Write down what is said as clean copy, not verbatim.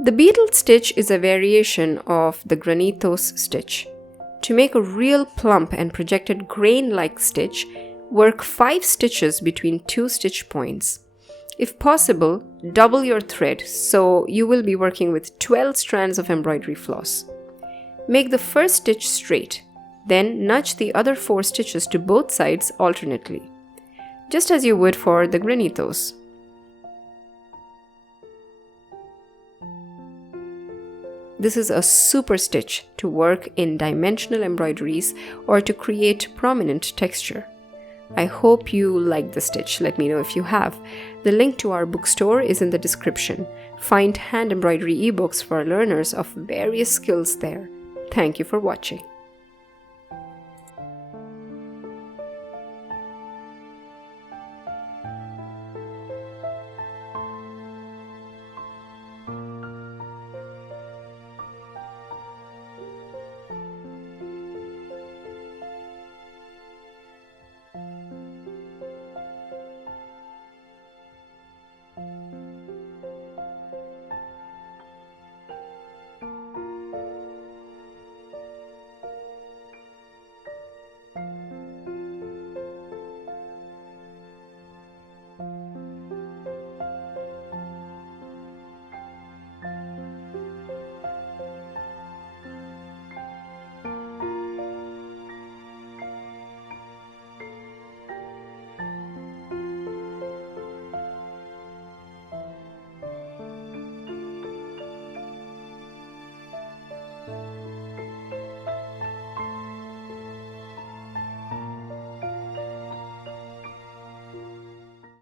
The Beetle stitch is a variation of the granitos stitch. To make a real plump and projected grain-like stitch, work 5 stitches between 2 stitch points. If possible, double your thread, so you will be working with 12 strands of embroidery floss. Make the first stitch straight, then nudge the other 4 stitches to both sides alternately, just as you would for the granitos. This is a super stitch to work in dimensional embroideries or to create prominent texture. I hope you like the stitch. Let me know if you have. The link to our bookstore is in the description. Find hand embroidery ebooks for learners of various skills there. Thank you for watching.